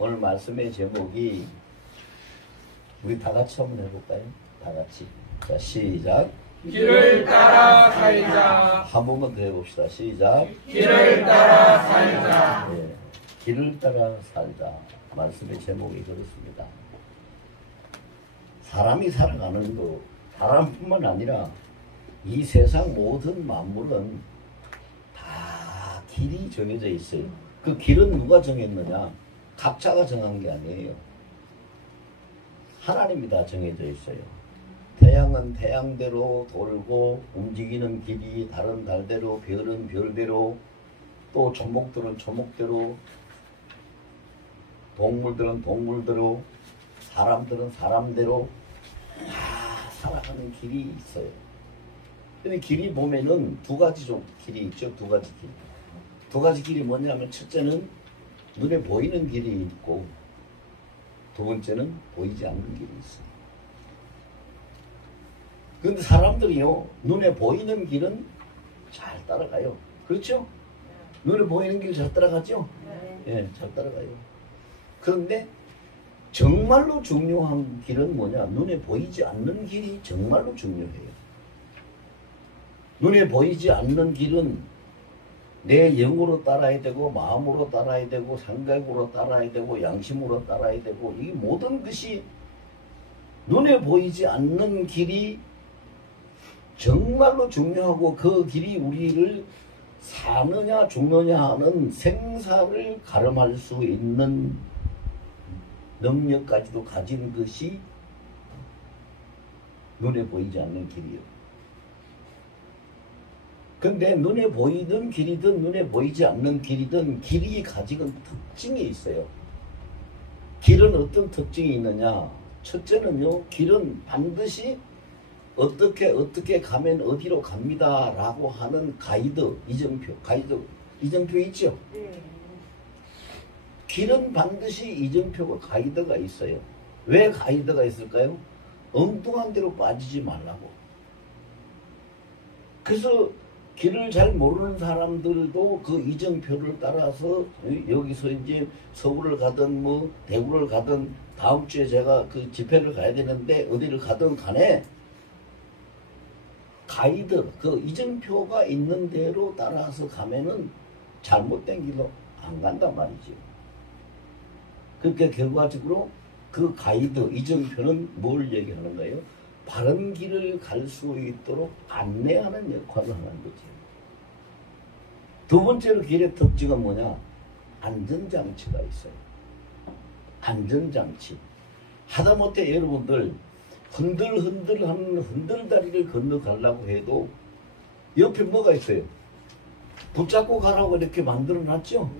오늘 말씀의 제목이 우리 다 같이 한번 해볼까요? 다 같이. 자, 시작. 길을 따라 살자. 한 번만 더 해봅시다. 시작. 길을 따라 살자. 예, 길을 따라 살자. 말씀의 제목이 그렇습니다. 사람이 살아가는 거, 사람뿐만 아니라 이 세상 모든 만물은 다 길이 정해져 있어요. 그 길은 누가 정했느냐? 각자가 정한 게 아니에요. 하나님이 다 정해져 있어요. 태양은 태양대로 돌고 움직이는 길이 다른 달대로, 별은 별대로, 또 초목들은 초목대로, 동물들은 동물대로, 사람들은 사람대로 다 살아가는 길이 있어요. 근데 길이 보면은 두 가지 길이 있죠. 두 가지 길. 두 가지 길이 뭐냐면 첫째는 눈에 보이는 길이 있고 두 번째는 보이지 않는 길이 있어요. 그런데 사람들이요, 눈에 보이는 길은 잘 따라가요. 그렇죠? 눈에 보이는 길 잘 따라가죠? 예, 잘 따라가요. 그런데 정말로 중요한 길은 뭐냐? 눈에 보이지 않는 길이 정말로 중요해요. 눈에 보이지 않는 길은 내 영으로 따라야 되고, 마음으로 따라야 되고, 생각으로 따라야 되고, 양심으로 따라야 되고, 이 모든 것이 눈에 보이지 않는 길이 정말로 중요하고, 그 길이 우리를 사느냐 죽느냐 하는 생사를 가름할 수 있는 능력까지도 가진 것이 눈에 보이지 않는 길이에요. 근데 눈에 보이는 길이든 눈에 보이지 않는 길이든 길이 가지는 특징이 있어요. 길은 어떤 특징이 있느냐? 첫째는요, 길은 반드시 어떻게 가면 어디로 갑니다 라고 하는 가이드, 이정표 있죠? 길은 반드시 이정표가 가이드가 있어요. 왜 가이드가 있을까요? 엉뚱한 데로 빠지지 말라고. 그래서 길을 잘 모르는 사람들도 그 이정표를 따라서 여기서 이제 서울을 가든 뭐 대구를 가든 다음 주에 제가 그 집회를 가야 되는데 어디를 가든 간에 가이드, 그 이정표가 있는 대로 따라서 가면은 잘못된 길로 안 간단 말이죠. 그러니까 결과적으로 그 가이드, 이정표는 뭘 얘기하는 거예요? 바른 길을 갈 수 있도록 안내하는 역할을 하는 거죠. 두 번째로 길의 특징은 뭐냐? 안전장치가 있어요. 안전장치. 하다못해 여러분들 흔들흔들하는 흔들다리를 건너가려고 해도 옆에 뭐가 있어요? 붙잡고 가라고 이렇게 만들어 놨죠?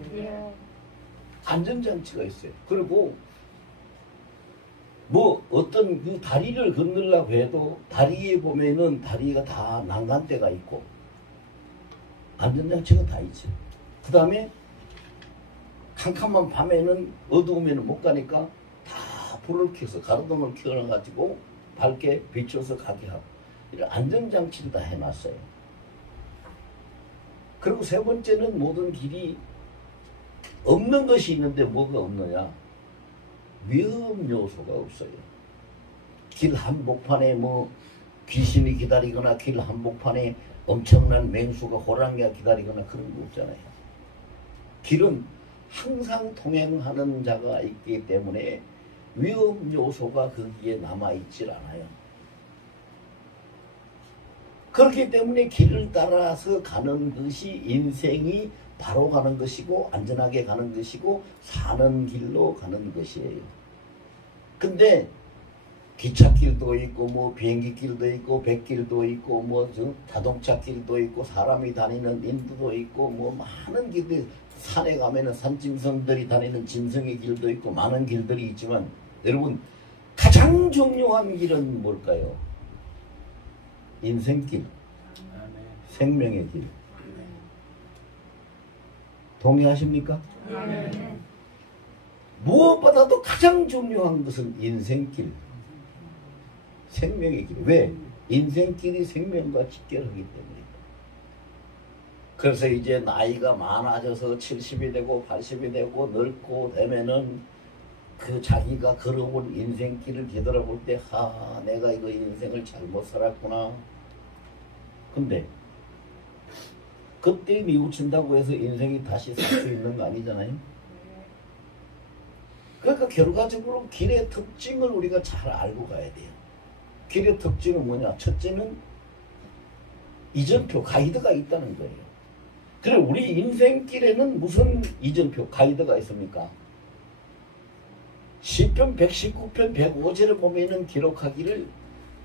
안전장치가 있어요. 그리고 뭐 어떤 그 다리를 건너려고 해도 다리에 보면은 다리가 다 난간대가 있고 안전장치가 다 있죠. 그 다음에 캄캄한 밤에는 어두우면 못 가니까 다 불을 켜서 가로등을 켜놔가지고 밝게 비춰서 가게 하고 이런 안전장치를 다 해놨어요. 그리고 세 번째는 모든 길이 없는 것이 있는데 뭐가 없느냐? 위험 요소가 없어요. 길 한복판에 뭐 귀신이 기다리거나 길 한복판에 엄청난 맹수가 호랑이가 기다리거나 그런 거 없잖아요. 길은 항상 통행하는 자가 있기 때문에 위험 요소가 거기에 남아있질 않아요. 그렇기 때문에 길을 따라서 가는 것이 인생이 바로 가는 것이고 안전하게 가는 것이고 사는 길로 가는 것이에요. 근데 기찻길도 있고 뭐 비행기길도 있고 백길도 있고 뭐 자동차길도 있고 사람이 다니는 인도도 있고 뭐 많은 길들이 산에 가면은 산짐승들이 다니는 짐승의 길도 있고 많은 길들이 있지만 여러분 가장 중요한 길은 뭘까요? 인생길, 생명의 길. 동의하십니까? 무엇보다도 가장 중요한 것은 인생길, 생명의 길. 왜? 인생길이 생명과 직결하기 때문입니다. 그래서 이제 나이가 많아져서 70이 되고 80이 되고 늙고 되면은 그 자기가 걸어온 인생길을 되돌아볼 때, 내가 이거 인생을 잘못 살았구나. 근데 그때 뉘우친다고 해서 인생이 다시 살 수 있는 거 아니잖아요. 그러니까 결과적으로 길의 특징을 우리가 잘 알고 가야 돼요. 길의 특징은 뭐냐? 첫째는 이전표, 가이드가 있다는 거예요. 그래, 우리 인생길에는 무슨 이전표, 가이드가 있습니까? 시편 119편 105절을 보면은 기록하기를,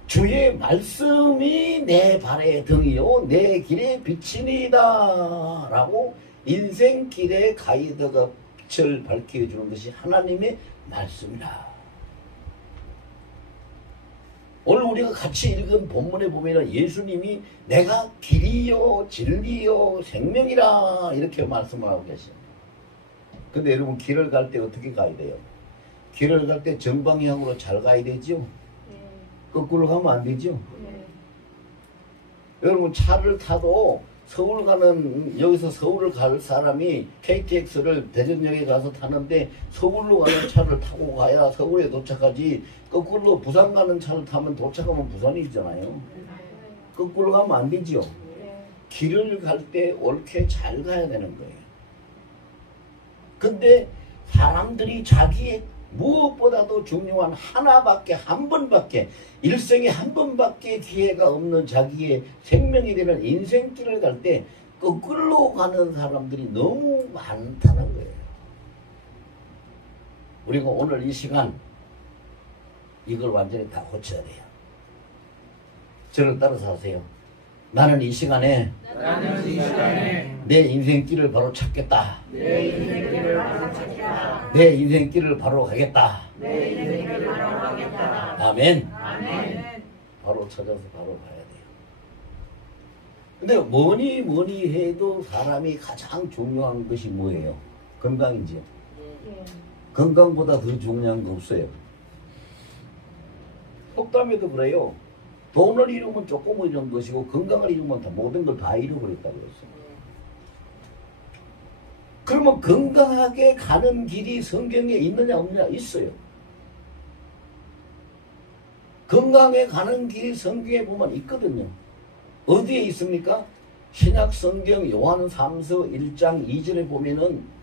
주의 말씀이 내 발의 등이요 내 길의 빛이니이다 라고 인생길의 가이드가 빛을 밝혀주는 것이 하나님의 말씀이다. 오늘 우리가 같이 읽은 본문에 보면 예수님이 내가 길이요 진리요 생명이라 이렇게 말씀을 하고 계십니다. 근데 여러분, 길을 갈 때 어떻게 가야 돼요? 길을 갈 때 정방향으로 잘 가야 되죠? 거꾸로 가면 안 되죠? 여러분, 차를 타도 서울 가는, 여기서 서울을 갈 사람이 KTX를 대전역에 가서 타는데 서울로 가는 차를 타고 가야 서울에 도착하지, 거꾸로 부산 가는 차를 타면 도착하면 부산이잖아요. 거꾸로 가면 안 되죠? 길을 갈 때 옳게 잘 가야 되는 거예요. 근데 사람들이 자기의 무엇보다도 중요한 하나밖에, 한 번밖에, 일생에 한 번밖에 기회가 없는 자기의 생명이 되는 인생길을 갈 때 거꾸로 가는 사람들이 너무 많다는 거예요. 우리가 오늘 이 시간 이걸 완전히 다 고쳐야 돼요. 저를 따라서 하세요. 나는 이 시간에 내 인생길을 바로 찾겠다. 내 인생길을 바로 가겠다. 아멘. 바로 찾아서 바로 가야 돼요. 근데 뭐니 해도 사람이 가장 중요한 것이 뭐예요? 건강이지요. 건강보다 더 중요한 거 없어요. 속담에도 그래요. 돈을 잃으면 조금 잃은 것이고 건강을 잃으면 다 모든 걸 다 잃어버렸다고 그랬어요. 그러면 건강하게 가는 길이 성경에 있느냐 없느냐? 있어요. 건강에 가는 길이 성경에 보면 있거든요. 어디에 있습니까? 신약 성경 요한 3서 1장 2절에 보면은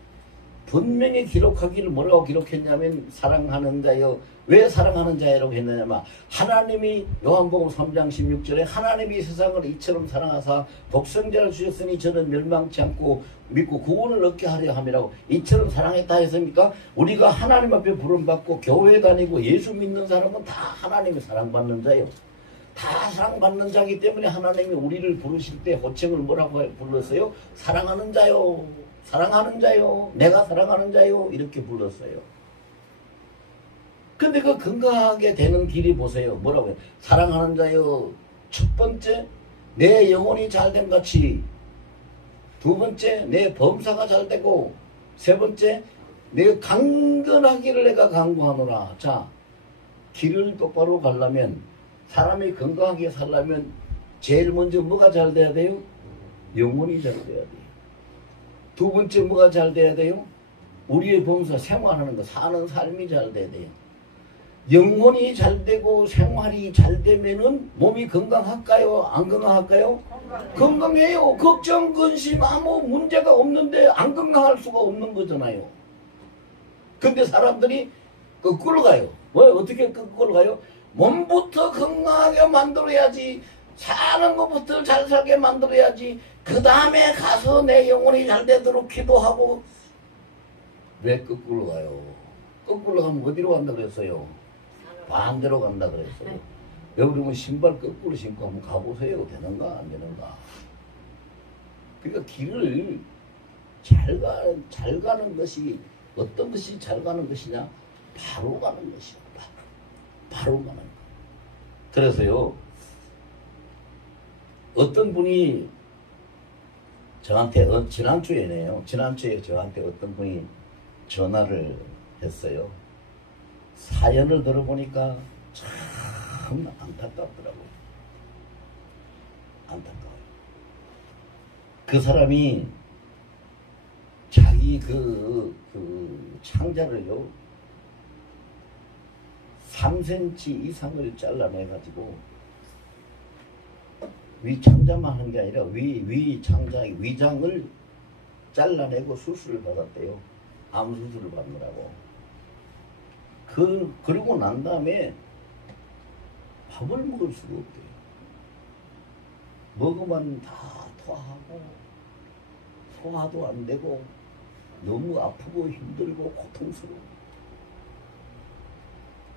분명히 기록하기를 뭐라고 기록했냐면, 사랑하는 자여, 왜 사랑하는 자여라고 했느냐면, 하나님이 요한복음 3장 16절에 하나님이 세상을 이처럼 사랑하사 독생자를 주셨으니 저는 멸망치 않고 믿고 구원을 얻게 하려 함이라고 이처럼 사랑했다 했습니까? 우리가 하나님 앞에 부름받고 교회 다니고 예수 믿는 사람은 다 하나님이 사랑받는 자예요. 다 사랑받는 자이기 때문에 하나님이 우리를 부르실 때 호칭을 뭐라고 불렀어요? 사랑하는 자요, 사랑하는 자요, 내가 사랑하는 자요, 이렇게 불렀어요. 근데 그 건강하게 되는 길이 보세요. 뭐라고 해요? 사랑하는 자요, 첫 번째 내 영혼이 잘됨 같이, 두 번째 내 범사가 잘되고, 세 번째 내 강건하기를 내가 강구하노라. 자, 길을 똑바로 가려면, 사람이 건강하게 살려면 제일 먼저 뭐가 잘 돼야 돼요? 영혼이 잘 돼야 돼요. 두 번째 뭐가 잘 돼야 돼요? 우리의 범사, 생활하는 거, 사는 삶이 잘 돼야 돼요. 영혼이 잘 되고 생활이 잘 되면은 몸이 건강할까요? 안 건강할까요? 건강해요. 걱정, 근심, 아무 문제가 없는데 안 건강할 수가 없는 거잖아요. 근데 사람들이 거꾸로 가요. 뭐 어떻게 거꾸로 가요? 몸부터 건강하게 만들어야지, 사는 것부터 잘 살게 만들어야지, 그 다음에 가서 내 영혼이 잘 되도록 기도하고. 왜 거꾸로 가요? 거꾸로 가면 어디로 간다 그랬어요? 반대로 간다 그랬어요. 여러분 신발 거꾸로 신고 한번 가보세요. 되는가 안 되는가? 그러니까 길을 잘 가는 것이, 어떤 것이 잘 가는 것이냐? 바로 가는 것이야. 바로 가는 거. 그래서요, 어떤 분이 저한테, 지난주에 저한테 어떤 분이 전화를 했어요. 사연을 들어보니까 참 안타깝더라고요. 안타까워요. 그 사람이 자기 그 창자를요, 3cm 이상을 잘라내가지고 위창자만 한 게 아니라 위장을 잘라내고 수술을 받았대요. 암 수술을 받느라고. 그러고 난 다음에 밥을 먹을 수가 없대요. 먹으면 다 토하고 소화도 안 되고 너무 아프고 힘들고 고통스러워.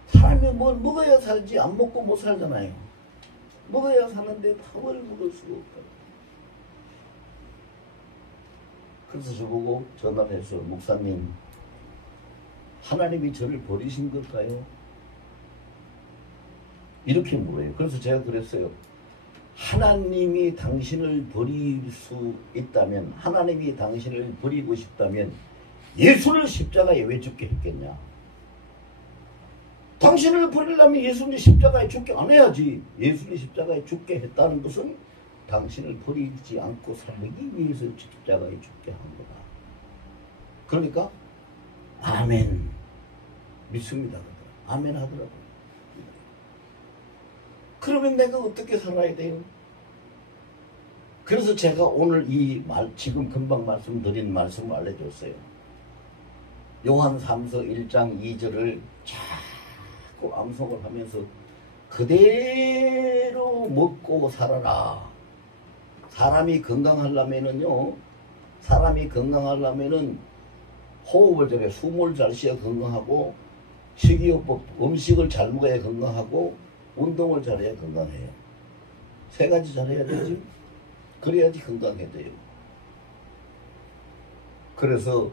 사람이 뭘 먹어야 살지 안 먹고 못 살잖아요. 먹어야 사는데 밥을 먹을 수가 없다. 그래서 저보고 전화를 해서 목사님 하나님이 저를 버리신 걸까요? 이렇게 물어요. 그래서 제가 그랬어요. 하나님이 당신을 버릴 수 있다면, 하나님이 당신을 버리고 싶다면 예수를 십자가에 왜 죽게 했겠냐? 당신을 버리려면 예수님 십자가에 죽게 안 해야지. 예수님 십자가에 죽게 했다는 것은 당신을 버리지 않고 살기 위해서 십자가에 죽게 한 거다. 그러니까 아멘 믿습니다. 아멘 하더라고요. 그러면 내가 어떻게 살아야 돼요? 그래서 제가 오늘 지금 금방 말씀드린 말씀을 알려줬어요. 요한 3서 1장 2절을 자꾸 암송을 하면서 그대로 먹고 살아라. 사람이 건강하려면은 호흡을 잘해, 숨을 잘 쉬어야 건강하고, 식이요법, 음식을 잘 먹어야 건강하고, 운동을 잘해야 건강해요. 세 가지 잘해야 되지. 그래야지 건강해야 돼요. 그래서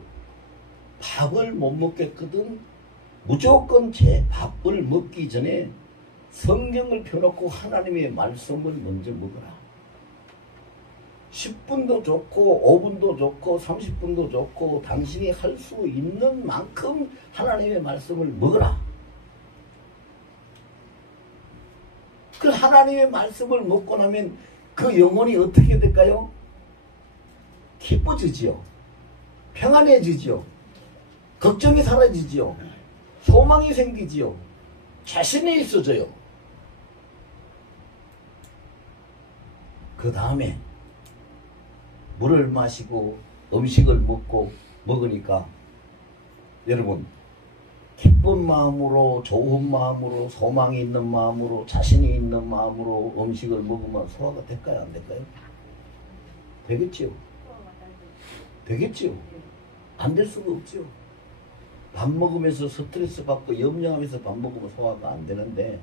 밥을 못 먹겠거든 무조건 제 밥을 먹기 전에 성경을 펴놓고 하나님의 말씀을 먼저 먹어라. 10분도 좋고 5분도 좋고 30분도 좋고 당신이 할 수 있는 만큼 하나님의 말씀을 먹어라. 그 하나님의 말씀을 먹고 나면 그 영혼이 어떻게 될까요? 기뻐지지요. 평안해지지요. 걱정이 사라지지요. 소망이 생기지요. 자신이 있어져요. 그 다음에 물을 마시고 음식을 먹으니까 여러분 기쁜 마음으로, 좋은 마음으로, 소망이 있는 마음으로, 자신이 있는 마음으로 음식을 먹으면 소화가 될까요? 안 될까요? 되겠지요. 되겠지요. 안 될 수가 없지요. 밥 먹으면서 스트레스 받고 염려하면서 밥 먹으면 소화가 안 되는데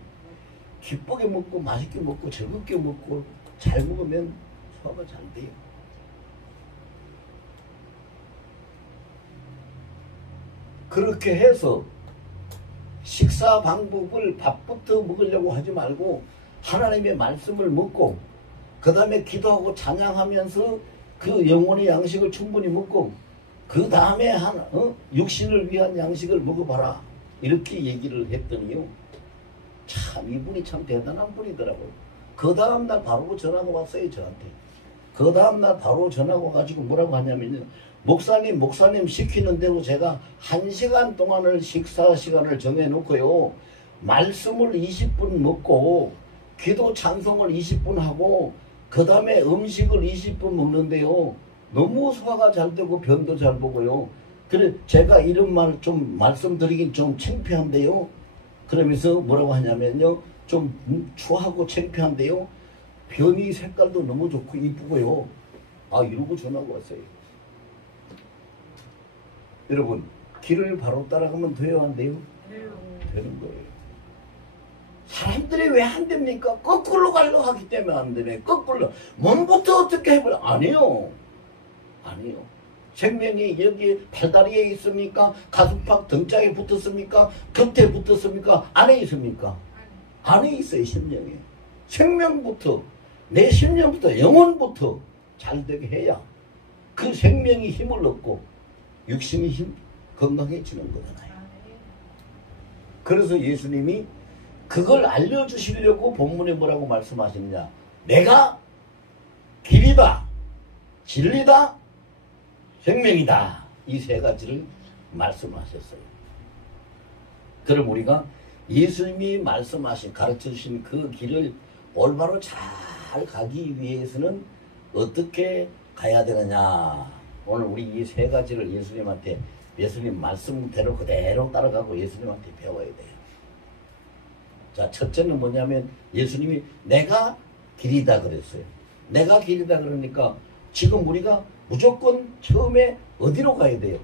기쁘게 먹고 맛있게 먹고 즐겁게 먹고 잘 먹으면 소화가 잘 돼요. 그렇게 해서 식사 방법을 밥부터 먹으려고 하지 말고 하나님의 말씀을 먹고 그 다음에 기도하고 찬양하면서 그 영혼의 양식을 충분히 먹고 그 다음에 육신을 위한 양식을 먹어봐라. 이렇게 얘기를 했더니요. 참 이분이 참 대단한 분이더라고요. 그 다음날 바로 전화가 왔어요. 저한테. 그 다음날 바로 전화가 와가지고 뭐라고 하냐면요. 목사님 시키는 대로 제가 1시간 동안을 식사 시간을 정해놓고요. 말씀을 20분 먹고 기도 찬송을 20분 하고 그 다음에 음식을 20분 먹는데요. 너무 소화가 잘 되고 변도 잘 보고요. 그래 제가 이런 말 좀 말씀드리긴 좀 창피한데요. 그러면서 뭐라고 하냐면요. 좀 추하고 창피한데요. 변이 색깔도 너무 좋고 이쁘고요. 아 이러고 전화가 왔어요. 여러분 길을 바로 따라가면 돼요 안 돼요? 되는 거예요. 사람들이 왜 안 됩니까? 거꾸로 가려고 하기 때문에 안 되네. 거꾸로 몸부터 어떻게 해버려? 아니요. 생명이 여기 팔다리에 있습니까? 가슴팍 등짝에 붙었습니까? 곁에 붙었습니까? 안에 있습니까? 안에 있어요. 심령에. 생명부터 내 심령부터 영혼부터 잘 되게 해야 그 생명이 힘을 얻고 육신이 건강해지는 거잖아요. 그래서 예수님이 그걸 알려주시려고 본문에 뭐라고 말씀하셨냐. 내가 길이다, 진리다, 생명이다. 이 세 가지를 말씀하셨어요. 그럼 우리가 예수님이 말씀하신 가르쳐 주신 그 길을 올바로 잘 가기 위해서는 어떻게 가야 되느냐. 오늘 우리 이 세 가지를 예수님 말씀대로 그대로 따라가고 예수님한테 배워야 돼요. 자, 첫째는 뭐냐면 예수님이 내가 길이다 그랬어요. 내가 길이다 그러니까 지금 우리가 무조건 처음에 어디로 가야 돼요?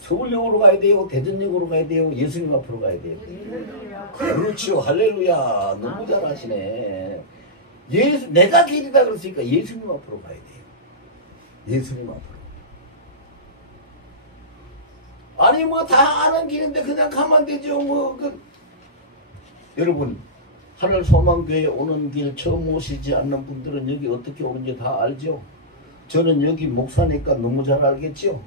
서울역으로 가야 돼요? 대전역으로 가야 돼요? 예수님 앞으로 가야 돼요? 그렇죠. 할렐루야. 너무 잘하시네. 내가 길이다 그랬으니까 예수님 앞으로 가야 돼요. 예수님 앞으로. 아니 뭐 다 아는 길인데 그냥 가면 되죠. 여러분 하늘소망교회 오는 길 처음 오시지 않는 분들은 여기 어떻게 오는지 다 알죠? 저는 여기 목사니까 너무 잘 알겠죠?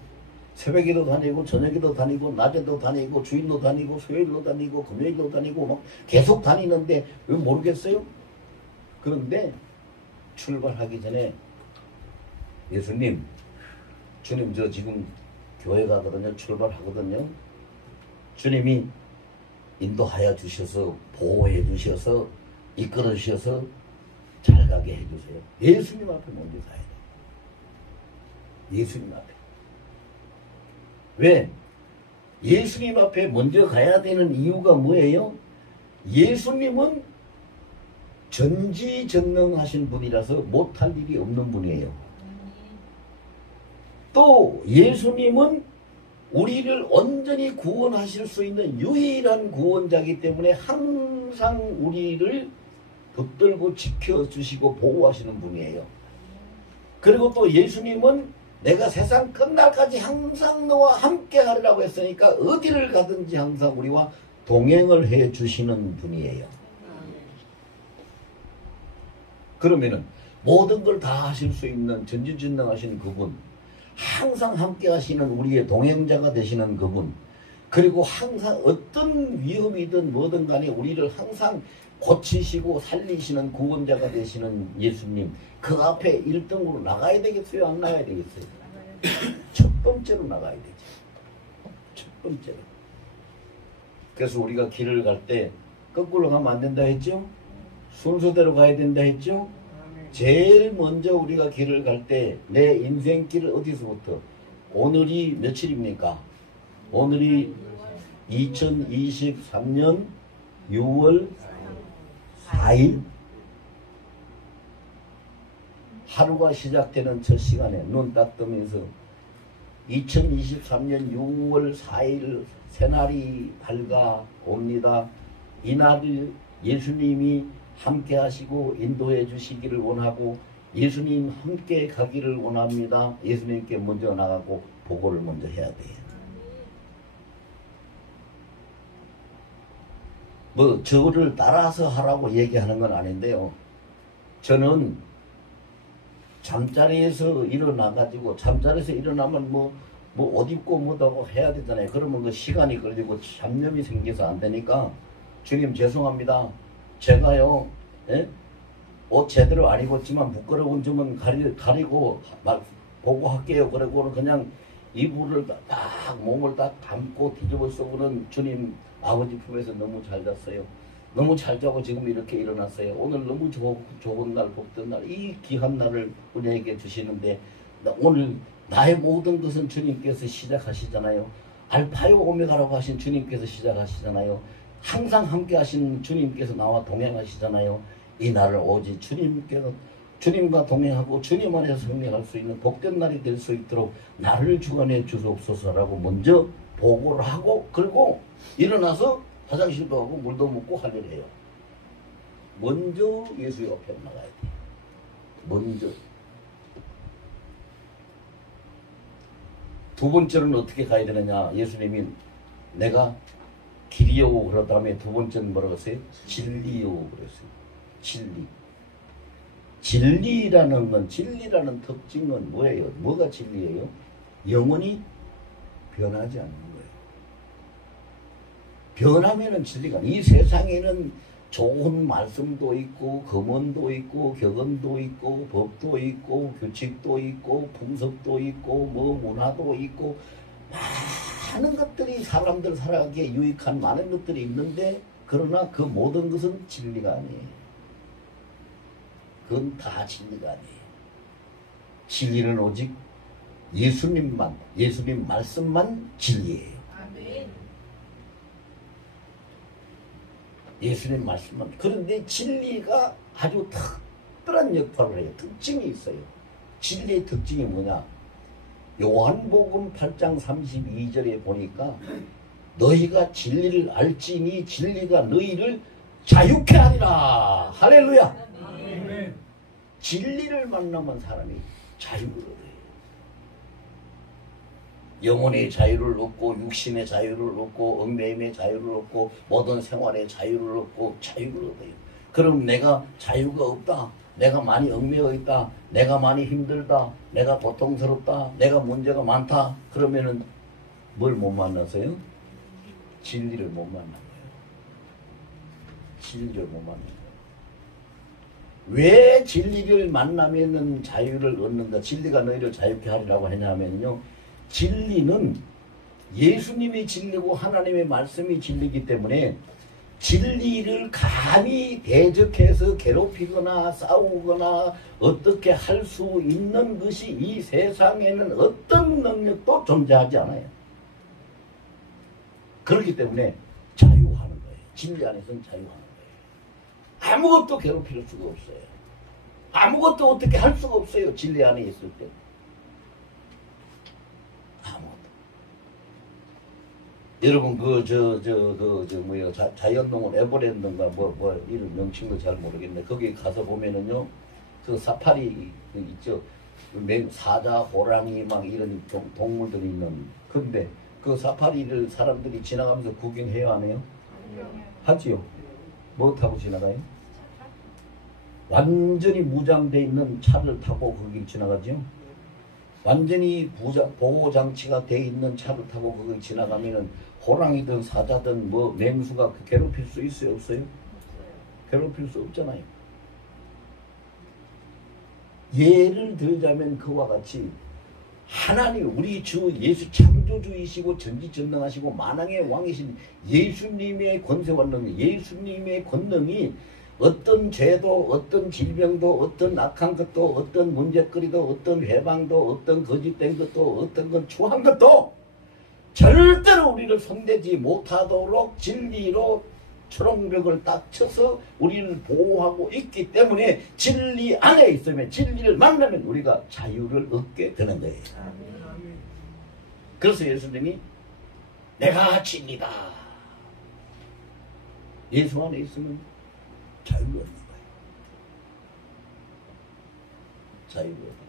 새벽에도 다니고 저녁에도 다니고 낮에도 다니고 주일도 다니고 수요일도 다니고 금요일도 다니고 막 계속 다니는데 왜 모르겠어요? 그런데 출발하기 전에 예수님, 주님 저 지금 교회 가거든요. 출발하거든요. 주님이 인도하여 주셔서 보호해 주셔서 이끌어 주셔서 잘 가게 해주세요. 예수님 앞에 먼저 가야 돼요. 예수님 앞에. 왜? 예수님 앞에 먼저 가야 되는 이유가 뭐예요? 예수님은 전지전능하신 분이라서 못할 일이 없는 분이에요. 또 예수님은 우리를 온전히 구원하실 수 있는 유일한 구원자이기 때문에 항상 우리를 붙들고 지켜주시고 보호하시는 분이에요. 그리고 또 예수님은 내가 세상 끝날까지 항상 너와 함께 하리라고 했으니까 어디를 가든지 항상 우리와 동행을 해 주시는 분이에요. 그러면은 모든 걸 다 하실 수 있는 전지전능하신 그분, 항상 함께 하시는 우리의 동행자가 되시는 그분, 그리고 항상 어떤 위험이든 뭐든 간에 우리를 항상 고치시고 살리시는 구원자가 되시는 예수님, 그 앞에 1등으로 나가야 되겠어요? 안 나가야 되겠어요? 첫 번째로 나가야 되죠. 첫 번째로. 그래서 우리가 길을 갈 때 거꾸로 가면 안 된다 했죠? 순서대로 가야 된다 했죠? 제일 먼저 우리가 길을 갈 때 내 인생길을 어디서부터? 오늘이 며칠입니까? 오늘이 2023년 6월 4일 하루가 시작되는 첫 시간에 눈 딱 뜨면서 2023년 6월 4일 새날이 밝아옵니다. 이날을 예수님이 함께 하시고 인도해 주시기를 원하고 예수님 함께 가기를 원합니다. 예수님께 먼저 나가고 보고를 먼저 해야 돼요. 뭐 저를 따라서 하라고 얘기하는 건 아닌데요. 저는 잠자리에서 일어나가지고 잠자리에서 일어나면 뭐 옷 입고 뭐하고 해야 되잖아요. 그러면 그 시간이 걸리고 잡념이 생겨서 안 되니까 주님 죄송합니다. 제가요, 예? 옷 제대로 안 입었지만 부끄러운 점은 가리고 보고 할게요. 그러고는 그냥 이불을 딱 몸을 딱 감고 뒤집어 쓰고는 주님 아버지 품에서 너무 잘 잤어요. 너무 잘 자고 지금 이렇게 일어났어요. 오늘 너무 좋은 날, 복된 날, 이 귀한 날을 우리에게 주시는데 오늘 나의 모든 것은 주님께서 시작하시잖아요. 알파요 오메가라고 하신 주님께서 시작하시잖아요. 항상 함께 하신 주님께서 나와 동행하시잖아요. 이 날을 오직 주님과 동행하고 주님 안에서 승리할 수 있는 복된 날이 될 수 있도록 나를 주관해 주옵소서라고 먼저 보고를 하고, 그리고 일어나서 화장실도 하고 물도 먹고 할 일을 해요. 먼저 예수 옆에 나가야 돼요. 먼저. 두 번째는 어떻게 가야 되느냐. 예수님이 내가 길이요 그런 다음에 두 번째는 뭐라고 했어요? 진리요 그랬어요. 진리. 진리라는 특징은 뭐예요? 뭐가 진리예요? 영원히 변하지 않는 거예요. 변하면은 진리가, 이 세상에는 좋은 말씀도 있고 금언도 있고 격언도 있고 법도 있고 규칙도 있고 풍습도 있고 뭐 문화도 있고 많은 것들이 사람들 살아가기에 유익한 많은 것들이 있는데 그러나 그 모든 것은 진리가 아니에요. 그건 다 진리가 아니에요. 진리는 오직 예수님만, 예수님 말씀만 진리예요. 아멘. 예수님 말씀만. 그런데 진리가 아주 특별한 역할을 해요. 특징이 있어요. 진리의 특징이 뭐냐? 요한복음 8장 32절에 보니까 너희가 진리를 알지니 진리가 너희를 자유케 하리라. 할렐루야. 아멘. 진리를 만나면 사람이 자유를 얻어요. 영혼의 자유를 얻고 육신의 자유를 얻고 얽매임의 자유를 얻고 모든 생활의 자유를 얻고 자유를 얻어요. 그럼 내가 자유가 없다. 내가 많이 얽매여 있다. 내가 많이 힘들다. 내가 고통스럽다. 내가 문제가 많다. 그러면은 뭘 못 만나서요? 진리를 못 만난 거예요. 진리를 못 만난 거예요. 왜 진리를 만나면은 자유를 얻는가? 진리가 너희를 자유케 하리라고 하냐면요. 진리는 예수님이 진리고 하나님의 말씀이 진리이기 때문에 진리를 감히 대적해서 괴롭히거나 싸우거나 어떻게 할 수 있는 것이 이 세상에는 어떤 능력도 존재하지 않아요. 그렇기 때문에 자유하는 거예요. 진리 안에서는 자유하는 거예요. 아무것도 괴롭힐 수가 없어요. 아무것도 어떻게 할 수가 없어요. 진리 안에 있을 때. 아무것도. 여러분 자연동원 에버랜드인가 이런 명칭도 잘 모르겠는데 거기 가서 보면은요 그 사파리 그 있죠. 사자, 호랑이 막 이런 동물들이 있는. 근데 그 사파리를 사람들이 지나가면서 구경해요, 안 해요? 하지요. 뭐 타고 지나가요? 완전히 무장되어 있는 차를 타고 거기 지나가죠. 완전히 보호장치가 되어 있는 차를 타고 거기 지나가면은 호랑이든 사자든 뭐 맹수가 괴롭힐 수 있어요, 없어요? 괴롭힐 수 없잖아요. 예를 들자면 그와 같이 하나님 우리 주 예수 창조주이시고 전지전능하시고 만왕의 왕이신 예수님의 권세와 능력, 예수님의 권능이 어떤 죄도 어떤 질병도 어떤 악한 것도 어떤 문제거리도 어떤 회방도 어떤 거짓된 것도 어떤 건 추한 것도 절대로 우리를 손대지 못하도록 진리로 초롱벽을 딱 쳐서 우리를 보호하고 있기 때문에 진리 안에 있으면 진리를 만나면 우리가 자유를 얻게 되는 거예요. 그래서 예수님이 내가 진리다. 예수 안에 있으면 자유를 얻는 거예요. 자유를 얻는 거예요.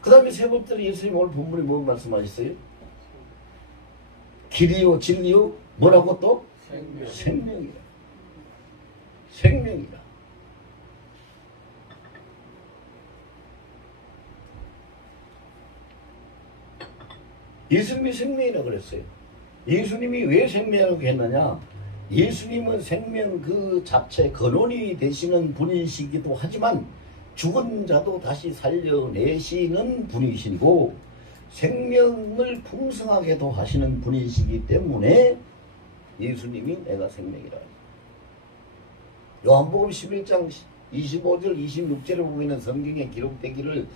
그 다음에 세 번째로 예수님 오늘 본문에 뭐 말씀하셨어요? 길이요 진리요 뭐라고 또? 생명이라. 생명이라. 예수님이 생명이라 그랬어요. 예수님이 왜 생명이라고 했느냐? 예수님은 생명 그 자체 근원이 되시는 분이시기도 하지만 죽은 자도 다시 살려내시는 분이시고 생명을 풍성하게도 하시는 분이시기 때문에 예수님이 내가 생명이라. 요한복음 11장 25절 26절을 보면 성경에 기록되기를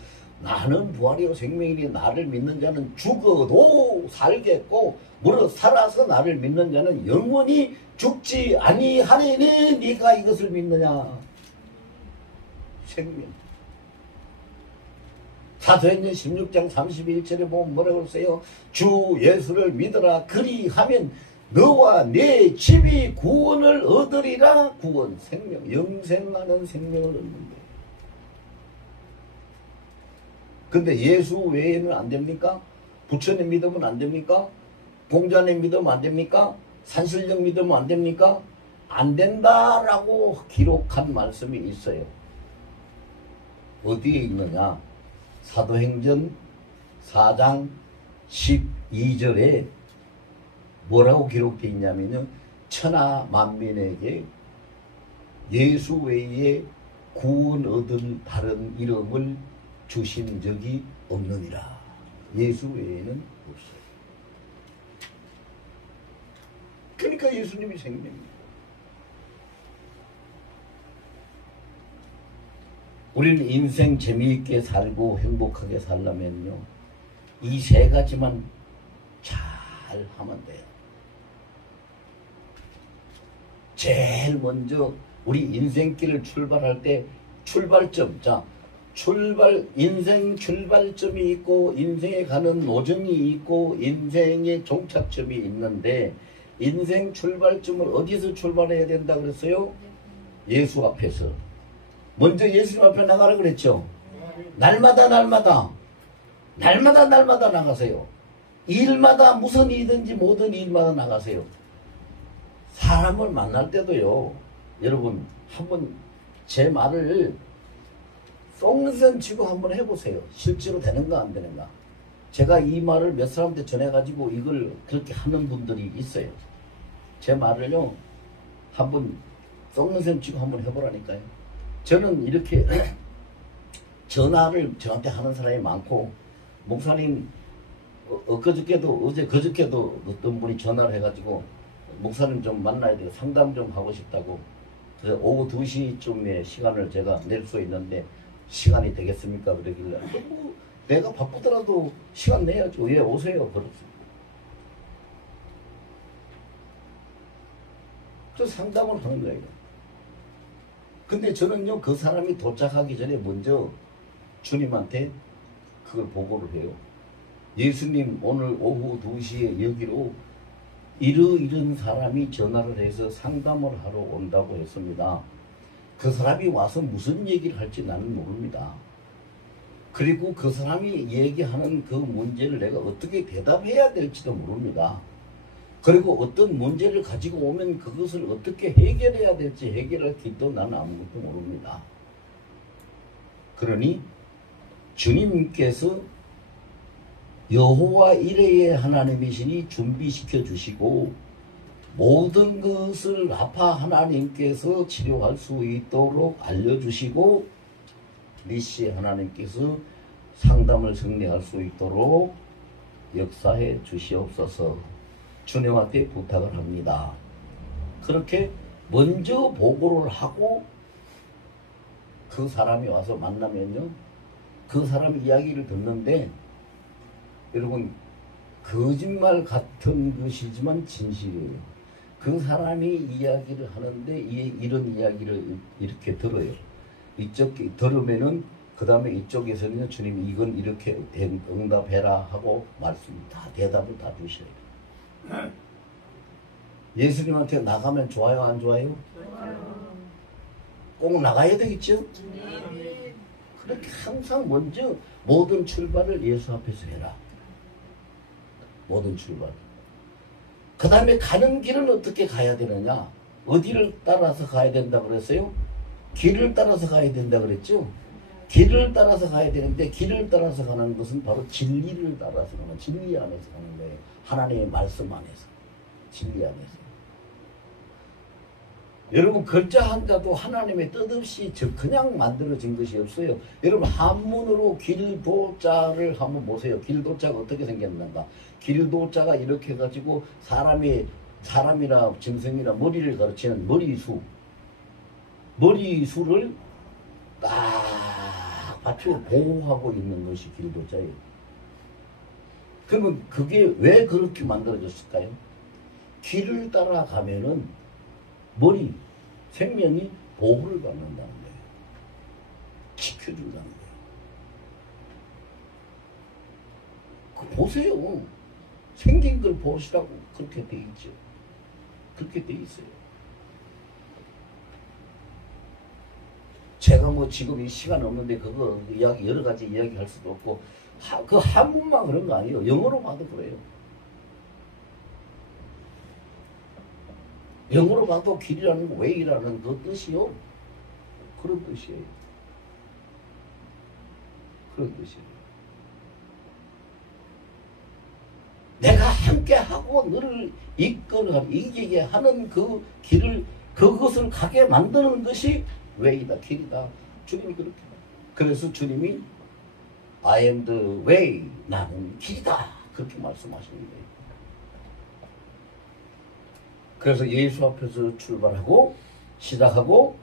나는 부활이요 생명이니 나를 믿는 자는 죽어도 살겠고 무릇 살아서 나를 믿는 자는 영원히 죽지 아니하리니 네가 이것을 믿느냐. 생명. 사도행전 16장 31절에 보면 뭐라고 했어요? 주 예수를 믿어라. 그리하면 너와 내 집이 구원을 얻으리라. 구원, 생명, 영생하는 생명을 얻는 거예요. 근데 예수 외에는 안 됩니까? 부처님 믿으면 안 됩니까? 공자님 믿으면 안 됩니까? 산신령 믿으면 안 됩니까? 안 된다라고 기록한 말씀이 있어요. 어디에 있느냐? 사도행전 4장 12절에 뭐라고 기록되어 있냐면요. 천하 만민에게 예수 외에 구원 얻을 다른 이름을 주신 적이 없느니라. 예수 외에는 없어요. 그러니까 예수님이 생명입니다. 우리는 인생 재미있게 살고 행복하게 살려면요, 이 세 가지만 잘 하면 돼요. 제일 먼저 우리 인생길을 출발할 때 출발점, 인생 출발점이 있고 인생에 가는 노정이 있고 인생의 종착점이 있는데, 인생 출발점을 어디서 출발해야 된다 그랬어요? 예수 앞에서. 먼저 예수님 앞에 나가라 그랬죠. 날마다 나가세요. 일마다 무슨 일이든지 모든 일마다 나가세요. 사람을 만날 때도요, 여러분 한번 제 말을 쏙선 치고 한번 해보세요. 실제로 되는가 안 되는가. 제가 이 말을 몇 사람한테 전해가지고 이걸 그렇게 하는 분들이 있어요. 제 말을요 한번 쏙선 치고 한번 해보라니까요. 저는 이렇게 전화를 저한테 하는 사람이 많고, 목사님 그저께도 어떤 분이 전화를 해가지고 목사님 좀 만나야 돼요. 상담 좀 하고 싶다고. 그래서 오후 2시쯤에 시간을 제가 낼 수 있는데 시간이 되겠습니까? 그러길래 뭐 내가 바쁘더라도 시간 내야죠. 예, 오세요. 그렇습니다. 그래서 상담을 하는 거예요. 근데 저는요, 그 사람이 도착하기 전에 먼저 주님한테 그걸 보고를 해요. 예수님, 오늘 오후 2시에 여기로 이런 사람이 전화를 해서 상담을 하러 온다고 했습니다. 그 사람이 와서 무슨 얘기를 할지 나는 모릅니다. 그리고 그 사람이 얘기하는 그 문제를 내가 어떻게 대답해야 될지도 모릅니다. 그리고 어떤 문제를 가지고 오면 그것을 어떻게 해결해야 될지 해결할 길도 나는 아무것도 모릅니다. 그러니 주님께서 여호와 이레의 하나님이시니 준비시켜 주시고 모든 것을 라파 하나님께서 치료할 수 있도록 알려주시고 니시 하나님께서 상담을 정리할 수 있도록 역사해 주시옵소서. 주님한테 부탁을 합니다. 그렇게 먼저 보고를 하고 그 사람이 와서 만나면요, 그 사람 이야기를 듣는데, 여러분 거짓말 같은 것이지만 진실이에요. 그 사람이 이야기를 하는데 이런 이야기를 이렇게 들어요. 이쪽 들으면은 그 다음에 이쪽에서는 주님이 이건 이렇게 응답해라 하고 말씀 다 대답을 다 주셔야 돼요. 예수님한테 나가면 좋아요, 안 좋아요? 꼭 나가야 되겠죠? 그렇게 항상 먼저 모든 출발을 예수 앞에서 해라. 모든 출발. 그 다음에 가는 길은 어떻게 가야 되느냐? 어디를 따라서 가야 된다 그랬어요? 길을 따라서 가야 된다 그랬죠? 길을 따라서 가야 되는데, 길을 따라서 가는 것은 바로 진리를 따라서 가는, 진리 안에서 가는 거예요. 하나님의 말씀 안에서, 진리 안에서. 여러분 글자 한자도 하나님의 뜻 없이 그냥 만들어진 것이 없어요. 여러분 한문으로 길도자를 한번 보세요. 길도자가 어떻게 생겼는가. 길도자가 이렇게 해가지고 사람이나 짐승이나 머리를 가르치는 머리수를 딱 받쳐 보호하고 있는 것이 길도자예요. 그러면 그게 왜 그렇게 만들어졌을까요? 길을 따라가면은 생명이 보호를 받는다는 거예요. 지켜준다는 거예요. 보세요. 생긴 걸 보시라고 그렇게 돼 있죠. 그렇게 돼 있어요. 제가 뭐 지금 이 시간 없는데 그거 이야기 여러 가지 이야기 할 수도 없고, 그 한국만 그런 거 아니에요. 영어로 봐도 그래요. 영어로 봐도 길이라는 거, way라는 그 뜻이요. 그런 뜻이에요. 그런 뜻이에요. 내가 함께하고 너를 이기게 하는 그 길을, 그것을 가게 만드는 것이 way다, 길이다. 주님이 그렇게. 그래서 주님이 I am the way. 나는 길이다. 그렇게 말씀하시는 거예요. 그래서 예수 앞에서 출발하고 시작하고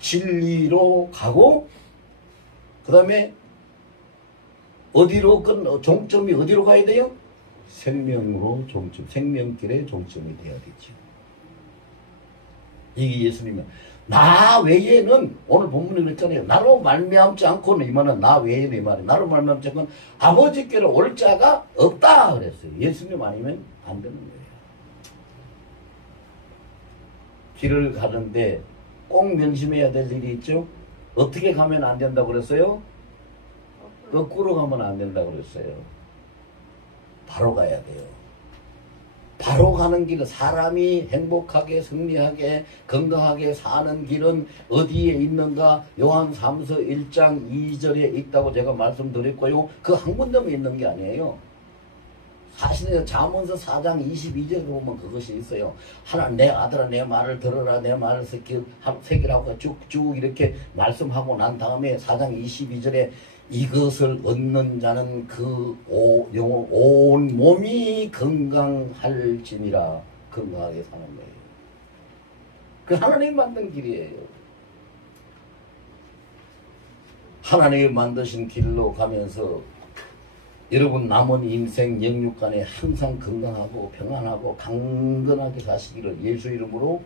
진리로 가고 그 다음에 어디로 종점이 어디로 가야 돼요? 생명으로 종점, 생명길의 종점이 돼야 되죠. 이게 예수님은 나 외에는 오늘 본문에 그랬잖아요. 나로 말미암지 않고는 이 말은 나 외에는 이 말이 나로 말미암지 않고는 아버지께로 올 자가 없다 그랬어요. 예수님 아니면 안 되는 거예요. 길을 가는데 꼭 명심해야 될 일이 있죠. 어떻게 가면 안 된다고 그랬어요? 거꾸로 가면 안 된다고 그랬어요. 바로 가야 돼요. 바로 가는 길은 사람이 행복하게 승리하게 건강하게 사는 길은 어디에 있는가? 요한 3서 1장 2절에 있다고 제가 말씀드렸고요. 그 한 군데만 있는 게 아니에요. 사실은 잠언서 4장 22절에 보면 그것이 있어요. 하나 내 아들아 내 말을 들어라 내 말을 새기라고 쭉쭉 이렇게 말씀하고 난 다음에 4장 22절에 이것을 얻는 자는 그 온 몸이 건강할지니라. 건강하게 사는 거예요. 그 하나님이 만든 길이에요. 하나님이 만드신 길로 가면서 여러분 남은 인생 영육간에 항상 건강하고 평안하고 강건하게 사시기를 예수 이름으로